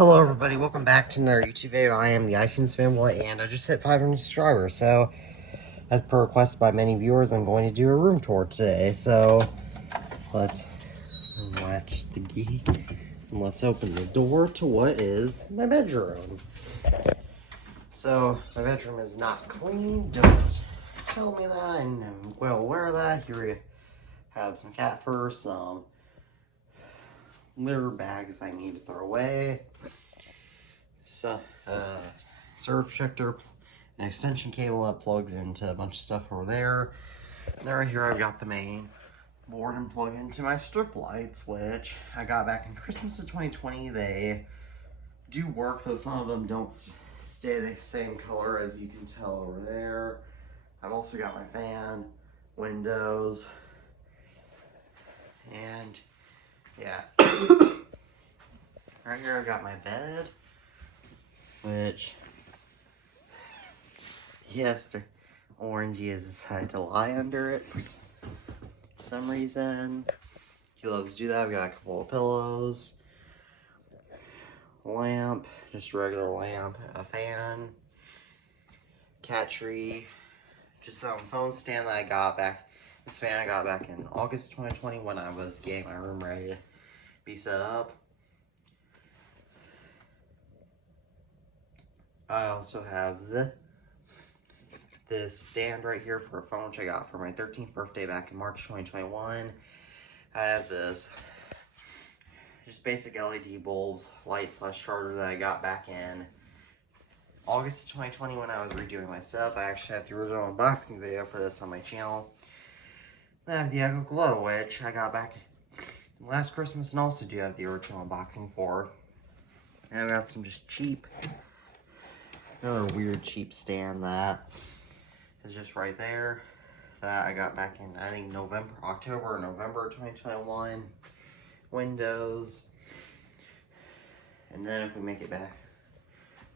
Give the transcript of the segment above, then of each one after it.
Hello everybody, welcome back to another YouTube video. I am the iTunes fanboy and I just hit 500 subscribers. So, as per request by many viewers, I'm going to do a room tour today. So, let's unlatch the key and let's open the door to what is my bedroom. So, my bedroom is not clean, don't tell me that, and I'm well aware of that. Here we have some cat fur, some litter bags I need to throw away. So, surge protector, an extension cable that plugs into a bunch of stuff over there. And then right here I've got the main board and plug into my strip lights, which I got back in Christmas of 2020. They do work, though some of them don't stay the same color, as you can tell over there. I've also got my fan, windows, and yeah. Right here I've got my bed, which, yes, the orangey has decided to lie under it for some reason. He loves to do that. I've got a couple of pillows, lamp, just a regular lamp, a fan, cat tree, just some phone stand that I got back. This fan I got back in August 2020 when I was getting my room ready to be set up. I also have this stand right here for a phone, which I got for my 13th birthday back in March 2021. I have this just basic LED bulbs, light slash charger that I got back in August of 2020 when I was redoing my setup. I actually had the original unboxing video for this on my channel. Then I have the Echo Glow, which I got back last Christmas and also do have the original unboxing for. And I've got some just cheap, another weird cheap stand that is just right there that I got back in, I think, October or November 2021. Windows. And then if we make it back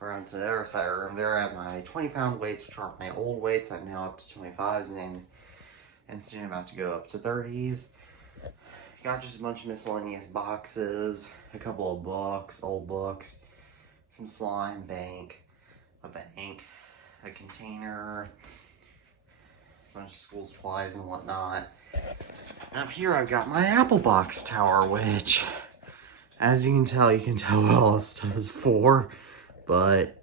around to the other side of the room, there I have my 20-pound weights, which are my old weights. I'm now up to 25s and soon about to go up to 30s. Got just a bunch of miscellaneous boxes, a couple of books, old books, some slime, a container, a bunch of school supplies and whatnot. And up here I've got my Apple box tower, which, as you can tell what all this stuff is for. But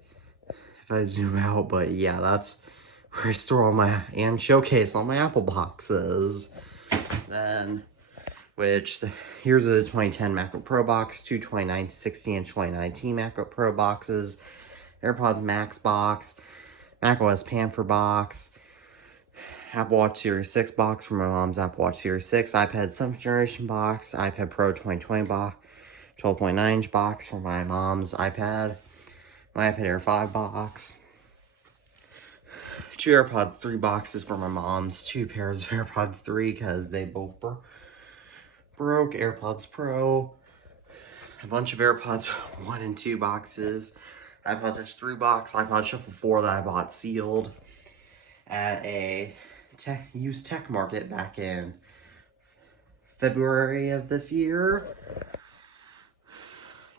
if I zoom out, but yeah, that's where I store all my, and showcase all my Apple boxes. Then, here's a 2010 MacBook Pro box, two 2016 and 2019 MacBook Pro boxes, AirPods Max box, macOS Panther box, Apple Watch Series 6 box for my mom's Apple Watch Series 6, iPad 7th generation box, iPad Pro 2020 box, 12.9 inch box for my mom's iPad, my iPad Air 5 box, two AirPods 3 boxes for my mom's, two pairs of AirPods 3 because they both broke, AirPods Pro, a bunch of AirPods 1 and 2 boxes, iPod Touch 3 box, iPod Shuffle 4 that I bought sealed at a used tech market back in February of this year.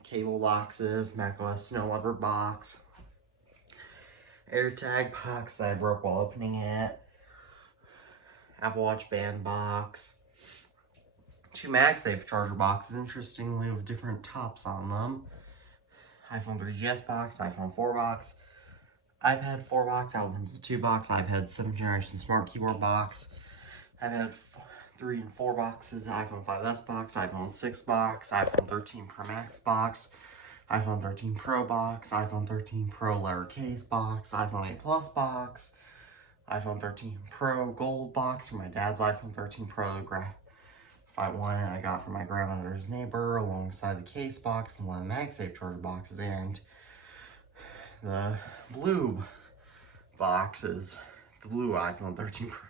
Cable boxes, macOS Snow Leopard box, AirTag box that I broke while opening it, Apple Watch band box, two MagSafe charger boxes, interestingly, with different tops on them, iPhone 3GS box, iPhone 4 box, iPad 4 box, Apple Pencil 2 box, iPad 7th generation smart keyboard box, iPad 3 and 4 boxes, iPhone 5S box, iPhone 6 box, iPhone 13 Pro Max box, iPhone 13 Pro box, iPhone 13 Pro lowercase box, iPhone 8 Plus box, iPhone 13 Pro Gold box for my dad's iPhone 13 Pro Graphite one I got from my grandmother's neighbor, alongside the case box and one of the MagSafe charger boxes, and the blue boxes, the blue iPhone 13 Pro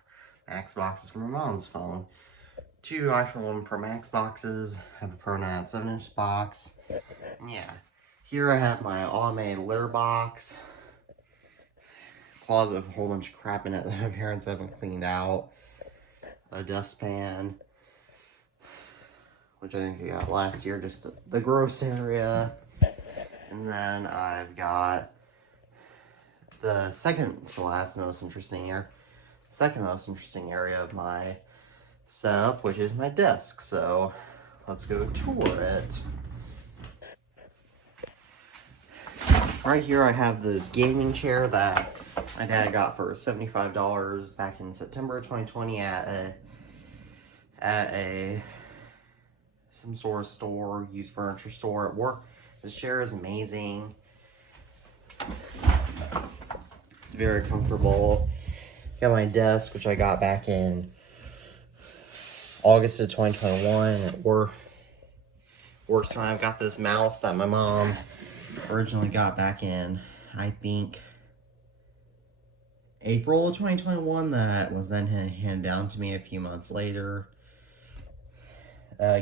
Max boxes for my mom's phone, two iPhone 11 Pro Max boxes, I have a Pro 9 7-inch box, and yeah. Here I have my automated litter box, closet with a whole bunch of crap in it that my parents haven't cleaned out, a dustpan, which I think I got last year, just the gross area, And then I've got the second to last most interesting area, second most interesting area of my setup, which is my desk. So let's go tour it. Right here I have this gaming chair that my dad got for $75 back in September 2020 at some sort of store, used furniture store at work. This chair is amazing. It's very comfortable. Got my desk, which I got back in August of 2021 at work. So I've got this mouse that my mom originally got back in, I think, April of 2021, that was then handed down to me a few months later.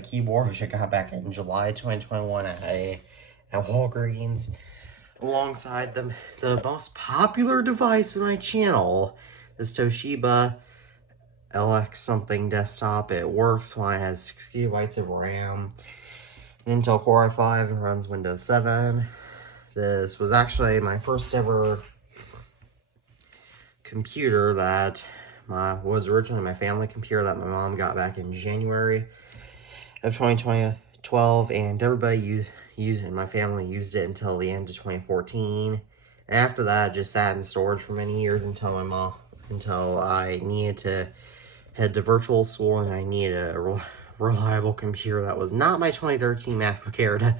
Keyboard, which I got back in July 2021 at Walgreens, alongside the most popular device in my channel, this Toshiba LX something desktop. It works fine, it has 6 gigabytes of RAM, an Intel Core i5, and runs Windows 7. This was actually my first ever computer that was originally my family computer that my mom got back in January of 2012, and everybody used it in my family used it until the end of 2014. And after that, just sat in storage for many years until I needed to head to virtual school, and I needed a reliable computer that was not my 2013 MacBook Air to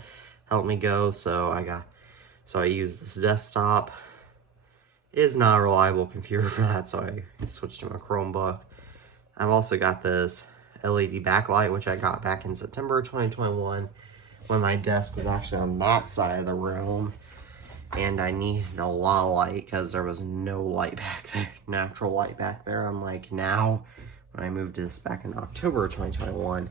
help me go. So I used this desktop. It is not a reliable computer for that, so I switched to my Chromebook. I've also got this LED backlight, which I got back in September 2021 when my desk was actually on that side of the room, and I needed a lot of light because there was no light back there, natural light back there, unlike now when I moved this back in October 2021.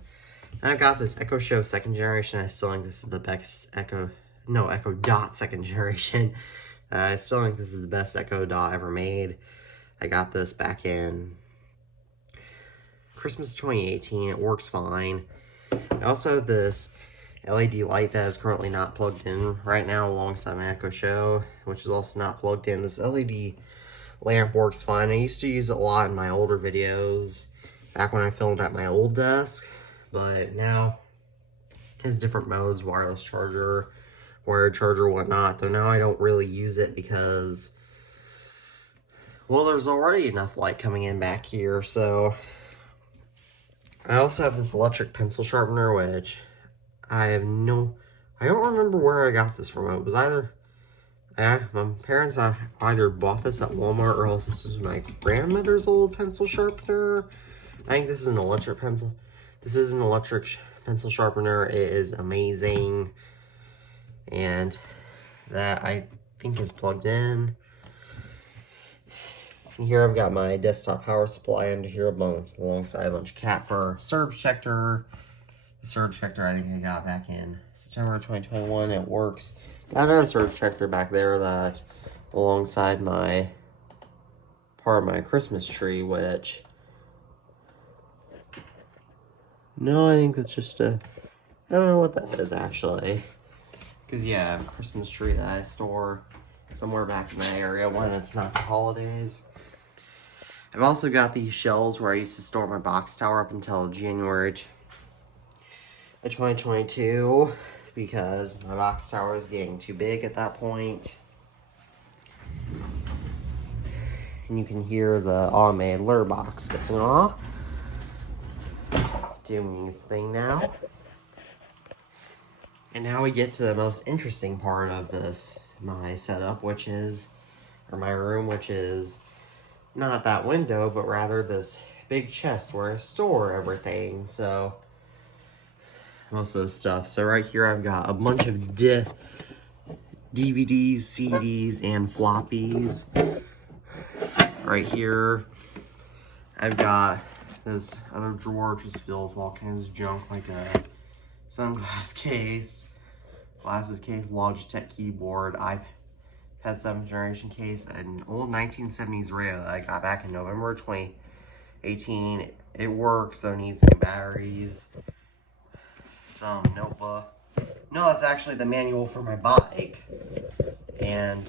And I got this Echo Show 2nd generation. I still think this is the best Echo Dot 2nd generation. I still think this is the best Echo Dot ever made. I got this back in Christmas 2018. It works fine. I also have this LED light that is currently not plugged in right now alongside my Echo Show, which is also not plugged in. This LED lamp works fine. I used to use it a lot in my older videos back when I filmed at my old desk, but now it has different modes, wireless charger, wired charger, whatnot, though now I don't really use it because, well, there's already enough light coming in back here. So I also have this electric pencil sharpener, which I don't remember where I got this from. It was either, my parents either bought this at Walmart, or else this was my grandmother's old pencil sharpener. I think this is an electric pencil. This is an electric pencil sharpener. It is amazing. And that I think is plugged in. And here I've got my desktop power supply under here alongside a bunch of cat fur, surge protector. The surge protector I think I got back in September 2021. It works. Got another surge protector back there that alongside my part of my Christmas tree, which, no, I think that's just I don't know what that is actually. Because, yeah, I have a Christmas tree that I store somewhere back in that area when it's not the holidays. I've also got these shelves where I used to store my box tower up until January of 2022, because my box tower is getting too big at that point. And you can hear the automated lure box going off, doing its thing now. And now we get to the most interesting part of my setup, which is, or my room, which is not that window, but rather this big chest where I store everything. So, most of the stuff. So right here I've got a bunch of DVDs, CDs, and floppies. Right here I've got this other drawer which is filled with all kinds of junk, like a sunglass case, glasses case, Logitech keyboard, iPad 7th generation case, an old 1970s radio that I got back in November 2018. It works, so it needs new batteries, some notebook, No, that's actually the manual for my bike. And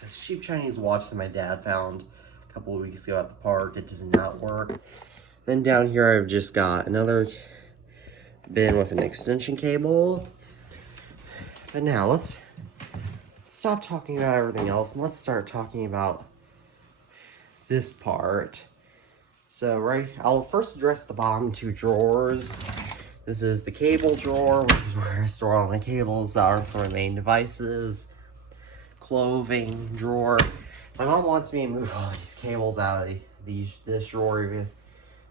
this cheap Chinese watch that my dad found a couple of weeks ago at the park, it does not work. Then down here I've just got another bin with an extension cable. But now let's stop talking about everything else and let's start talking about this part. So I'll first address the bottom two drawers. This is the cable drawer, which is where I store all my cables that are for my main devices. Clothing drawer. My mom wants me to move all these cables out of this drawer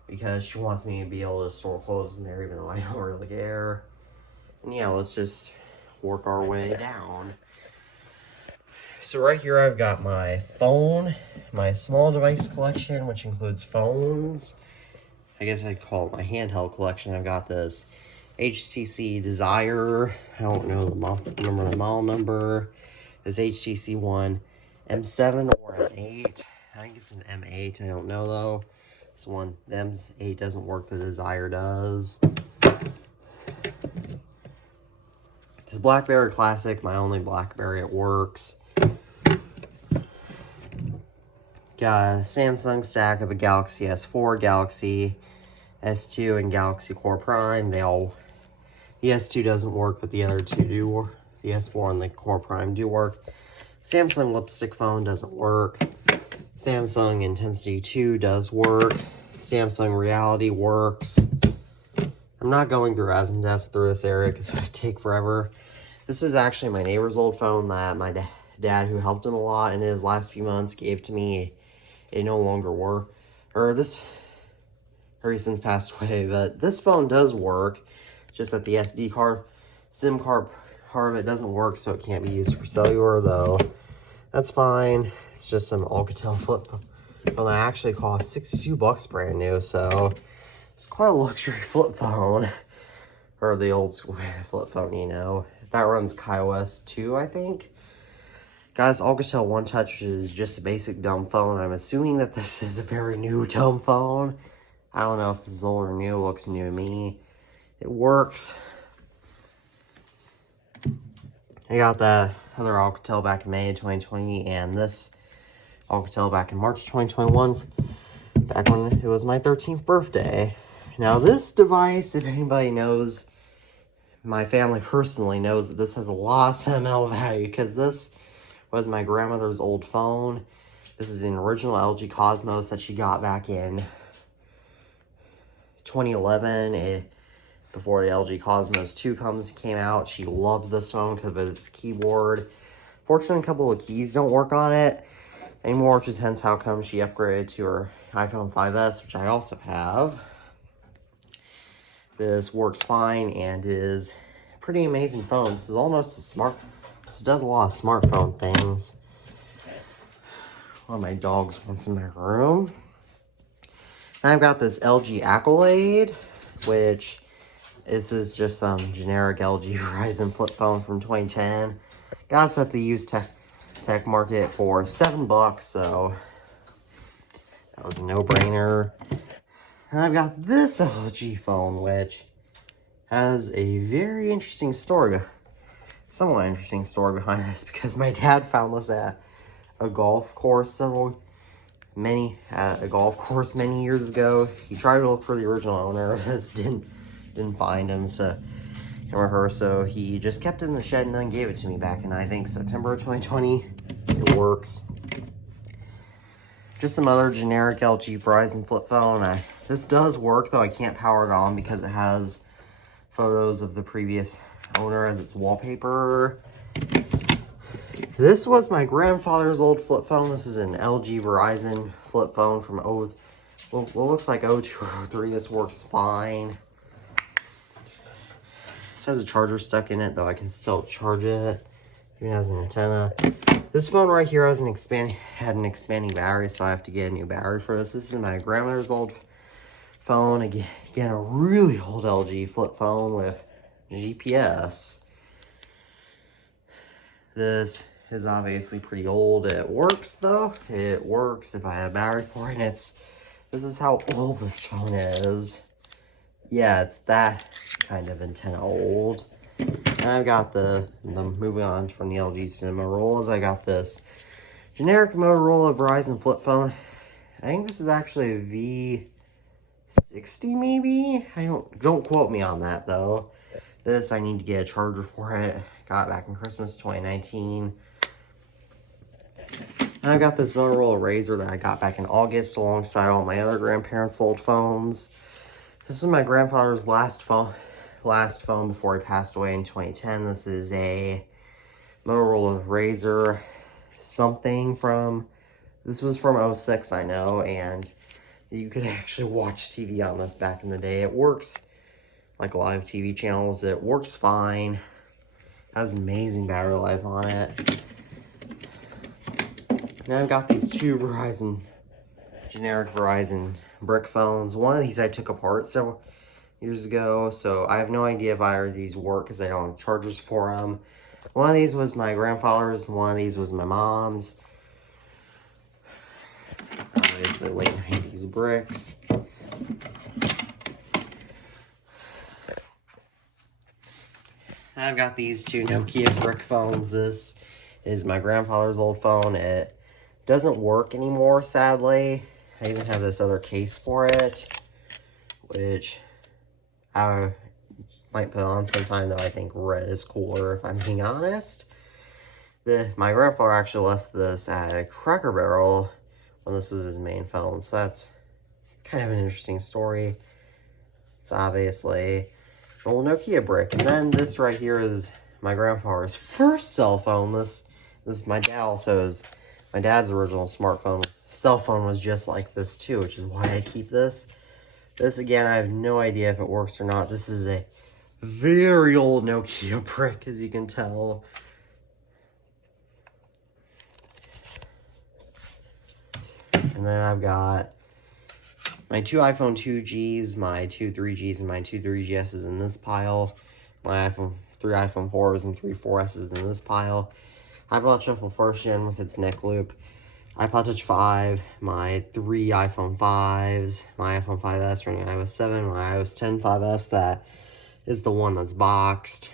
because she wants me to be able to store clothes in there even though I don't really care. And yeah, let's just work our way down. So right here I've got my phone, my small device collection, which includes phones. I guess I'd call it my handheld collection. I've got this HTC Desire. I don't know the model number. This HTC One M7 or M8. I think it's an M8. I don't know though. This one, the M8 doesn't work. The Desire does. This BlackBerry Classic, my only BlackBerry, it works. Got a Samsung stack of a Galaxy S4, Galaxy S2, and Galaxy Core Prime. The S2 doesn't work, but the other two do. The S4 and the Core Prime do work. Samsung lipstick phone doesn't work. Samsung Intensity 2 does work. Samsung Reality works. I'm not going through as in depth through this area because it would take forever. This is actually my neighbor's old phone that my dad, who helped him a lot in his last few months, gave to me. It no longer works. He's since passed away, but this phone does work. Just that the SD card, SIM card part of it doesn't work, so it can't be used for cellular, though. That's fine. It's just some Alcatel flip phone that actually cost $62 brand new, so it's quite a luxury flip phone. Or the old school flip phone, you know. That runs KaiOS 2, I think. Guys, Alcatel One Touch is just a basic dumb phone. I'm assuming that this is a very new dumb phone. I don't know if this is old or new. It looks new to me. It works. I got that other Alcatel back in May of 2020, and this Alcatel back in March 2021, back when it was my 13th birthday. Now, this device, if anybody knows, my family personally knows that this has a lot of sentimental value, because this was my grandmother's old phone. This is an original LG Cosmos that she got back in 2011. Before the LG Cosmos 2 came out. She loved this phone because of its keyboard. Fortunately, a couple of keys don't work on it anymore, which is hence how come she upgraded to her iPhone 5S, which I also have. This works fine and is a pretty amazing phone. This is almost a this does a lot of smartphone things. One of my dogs wants in my room. I've got this LG Accolade, which this is just some generic LG Verizon flip phone from 2010. Got us at the used tech market for $7, so that was a no-brainer. And I've got this LG phone, which has a very interesting story, somewhat interesting story behind this, because my dad found this at a golf course many years ago. He tried to look for the original owner of this, didn't find him, so he just kept it in the shed and then gave it to me back in, I think, September of 2020. It works. Just some other generic LG Verizon flip phone. This does work, though I can't power it on because it has photos of the previous owner as its wallpaper. This was my grandfather's old flip phone. This is an LG Verizon flip phone from what looks like 02 or 03. This works fine. This has a charger stuck in it, though I can still charge it. It has an antenna. This phone right here had an expanding battery, so I have to get a new battery for this. This is my grandmother's old phone. Again, a really old LG flip phone with GPS. This is obviously pretty old. It works, though. It works if I have a battery for it. This is how old this phone is. Yeah, it's that kind of antenna old. And I've got moving on from the LGs to the Motorola's, I got this generic Motorola Verizon flip phone. I think this is actually a V60 maybe? Don't quote me on that though. This, I need to get a charger for it. Got it back in Christmas 2019. And I got this Motorola Razr that I got back in August alongside all my other grandparents' old phones. This was my grandfather's last phone before he passed away in 2010. This is a Motorola Razr something this was from 06, I know, and you could actually watch TV on this back in the day. It works like a lot of TV channels. It works fine. It has amazing battery life on it. Now I've got these two generic Verizon brick phones. One of these I took apart several years ago, so I have no idea if either of these work because I don't have chargers for them. One of these was my grandfather's, and one of these was my mom's. Obviously late 90s bricks. I've got these two Nokia brick phones. This is my grandfather's old phone. It doesn't work anymore, sadly. I even have this other case for it, which I might put on sometime, though I think red is cooler, if I'm being honest. My grandfather actually left this at Cracker Barrel when this was his main phone, so that's kind of an interesting story. It's obviously an old Nokia brick. And then this right here is my grandfather's first cell phone. This is my dad's original cell phone was just like this too, which is why I keep this. This, again, I have no idea if it works or not. This is a very old Nokia brick, as you can tell. And then I've got my two iPhone 2Gs, my two 3Gs, and my two 3GSs in this pile. My three iPhone 4s and three 4Ss in this pile. iPod Shuffle 1st Gen with its neck loop. iPod Touch 5, my three iPhone 5s, my iPhone 5S running iOS 7, my iOS 10 5S, that is the one that's boxed.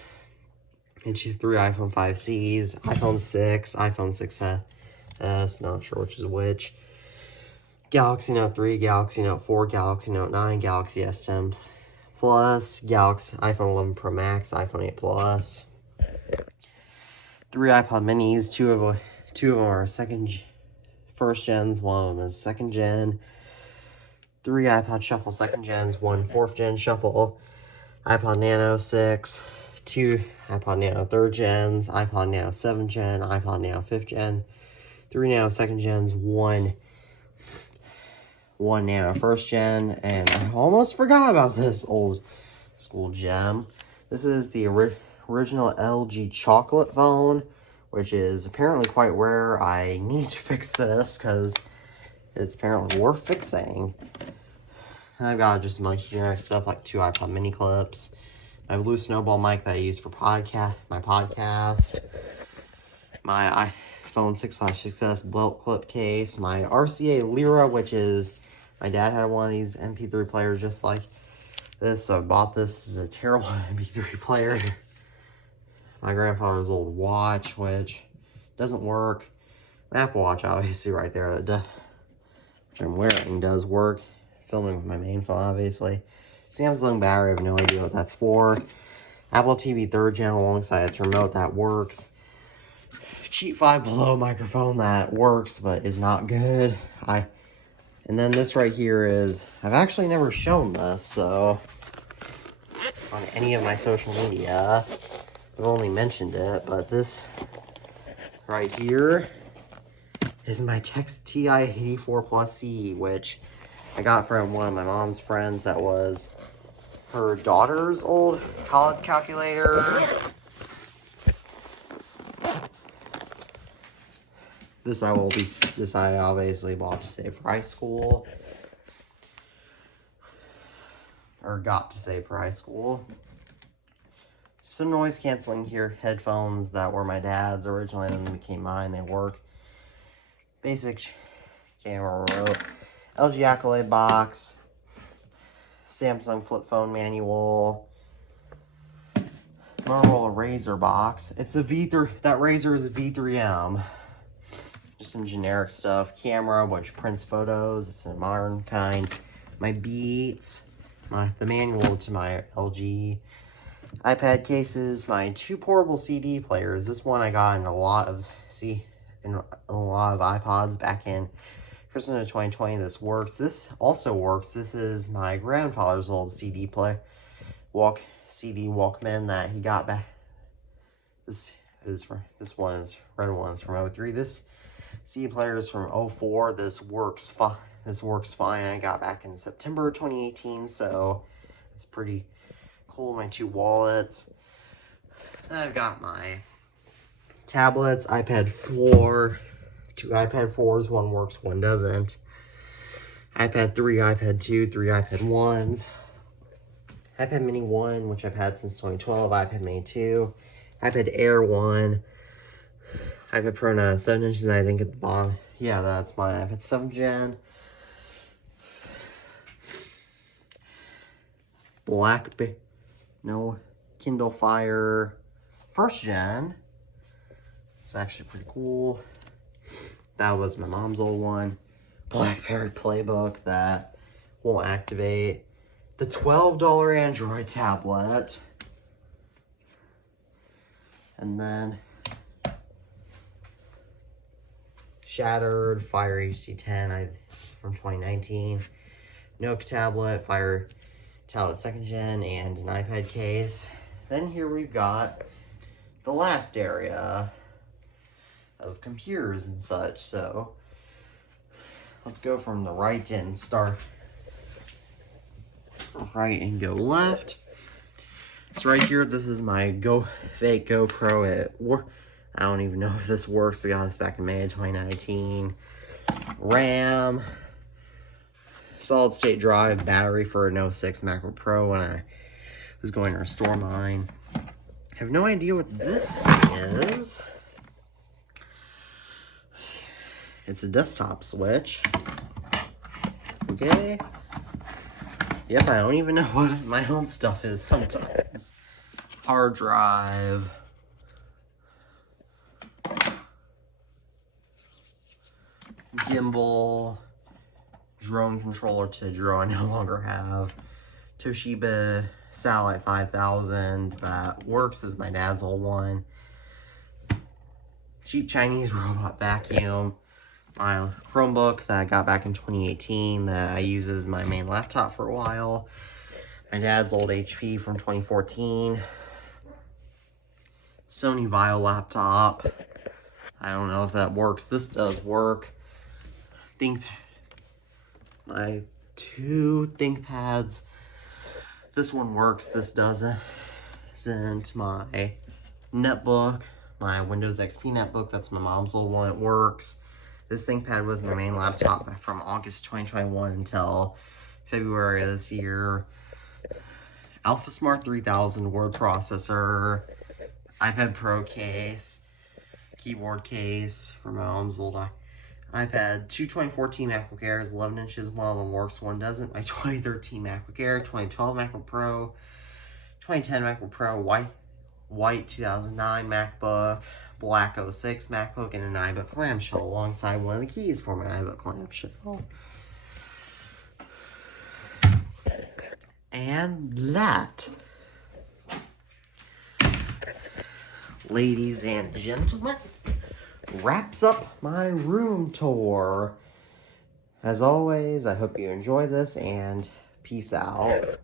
And three iPhone 5Cs, iPhone 6, iPhone 6S, not sure which is which. Galaxy Note 3, Galaxy Note 4, Galaxy Note 9, Galaxy S10 Plus, iPhone 11 Pro Max, iPhone 8 Plus. Three iPod Minis, two of them are first gens, one of them is second gen. Three iPod Shuffle second gens, one 4th gen Shuffle. iPod Nano 6, two iPod Nano 3rd gens, iPod Nano 7th gen, iPod Nano 5th gen. Three Nano 2nd gens, one Nano 1st gen, and I almost forgot about this old school gem. This is the original LG chocolate phone, which is apparently quite rare. I need to fix this because it's apparently worth fixing. And I've got just a bunch of generic stuff like two iPod mini clips, my blue snowball mic that I use for my podcast, my iPhone 6/6S belt clip case, my RCA Lyra, which is, my dad had one of these MP3 players just like this, so I bought this. This is a terrible MP3 player. My grandfather's old watch, which doesn't work. My Apple Watch, obviously, right there, which I'm wearing, does work. Filming with my main phone, obviously. Samsung battery, I have no idea what that's for. Apple TV 3rd gen alongside its remote, that works. Cheap Five Below microphone that works, but is not good. And then this right here is, I've actually never shown this, so on any of my social media. I've only mentioned it, but this right here is my Text TI-84 Plus C, which I got from one of my mom's friends. That was her daughter's old college calculator. This I obviously bought to save for high school. Or got to save for high school. Some noise canceling here, headphones that were my dad's originally and then became mine. They work. Basic camera remote, LG Accolade box, Samsung flip phone manual, Motorola Razr box. It's a V3, that Razr is a V3M. Just some generic stuff. Camera, which prints photos. It's a modern kind. My Beats, the manual to my LG iPad cases, my 2 portable CD players. This one I got in a lot of iPods back in Christmas of 2020. This works. This also works. This is my grandfather's old CD Walkman that he got back. This one is red one is from 03. This CD player is from 04. This works fine. I got back in September 2018, so it's pretty cool. My 2 wallets. Then I've got my tablets, iPad 4, 2 iPad 4s, one works, one doesn't. iPad 3, iPad 2, 3 iPad 1s. iPad Mini 1, which I've had since 2012, iPad Mini 2, iPad Air 1, iPad Pro now 7 inches, and I think at the bottom, yeah, that's my iPad 7th gen. Kindle Fire 1st gen. It's actually pretty cool. That was my mom's old one. BlackBerry Playbook that won't activate. The $12 Android tablet. And then Shattered Fire HD10 from 2019. Nokia tablet, Fire tablet 2nd gen, and an iPad case. Then here we've got the last area of computers and such. So let's go from the right and start right and go left. So right here, this is my fake GoPro. I don't even know if this works. I got this back in May of 2019. RAM, solid state drive, battery for an 06 MacBook Pro when I was going to restore mine. I have no idea what this thing is. It's a desktop switch. Okay. Yep, I don't even know what my own stuff is sometimes. Hard drive. Gimbal. Drone controller to drone I no longer have. Toshiba Satellite 5000 that works as my dad's old one. Cheap Chinese robot vacuum. My Chromebook that I got back in 2018 that I use as my main laptop for a while. My dad's old HP from 2014. Sony Vaio laptop. I don't know if that works. This does work. My 2 ThinkPads. This one works. This doesn't. My netbook. My Windows XP netbook. That's my mom's old one. It works. This ThinkPad was my main laptop from August 2021 until February of this year. AlphaSmart 3000 word processor, iPad Pro case, keyboard case for my mom's old iPad. 2 2014 MacBook Airs, 11 inches, one of them works, one doesn't. My 2013 MacBook Air, 2012 MacBook Pro, 2010 MacBook Pro, white 2009 MacBook, black 06 MacBook, and an iBook clamshell alongside one of the keys for my iBook clamshell. And that, ladies and gentlemen, wraps up my room tour. As always, I hope you enjoy this, and peace out.